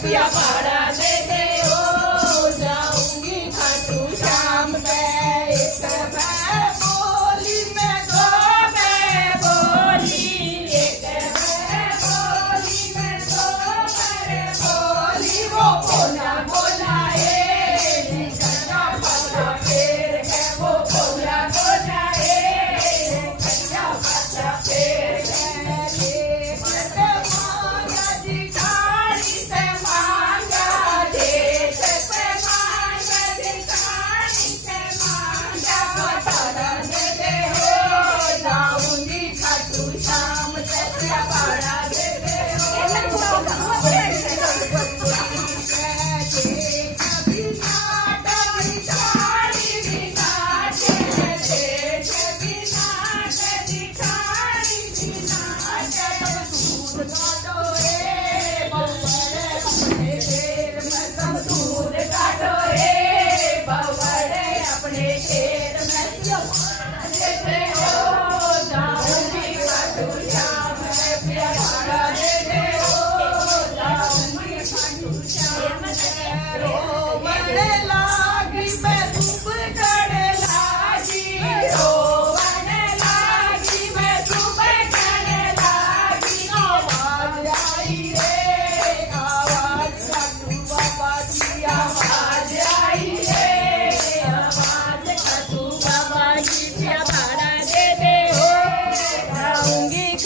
पिया भाड़ा दे दे ओ जाऊंगी खाटू श्याम पे एक मैं बोली मैं दो मैं बोली एक मैं बोली मैं दो मैं बोली वो बोला बोला कन्या भाषा फेर है वो बोला बोला कन्या भाषा फेर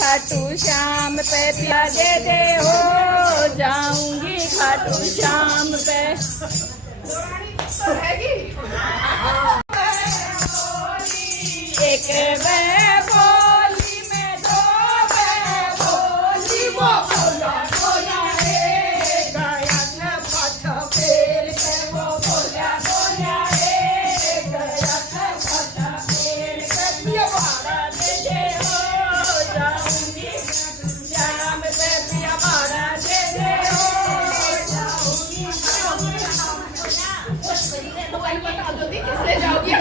खाटू श्याम पे पिया दे दे हो जाऊंगी खाटू श्याम पे एक मैं बोली मैं दो मैं बोली वो बोला बोला गया न पाछा फेर के वो बोला बोला गया न पाछा फेर के पिया भाड़ा दे दे किसने जाओगी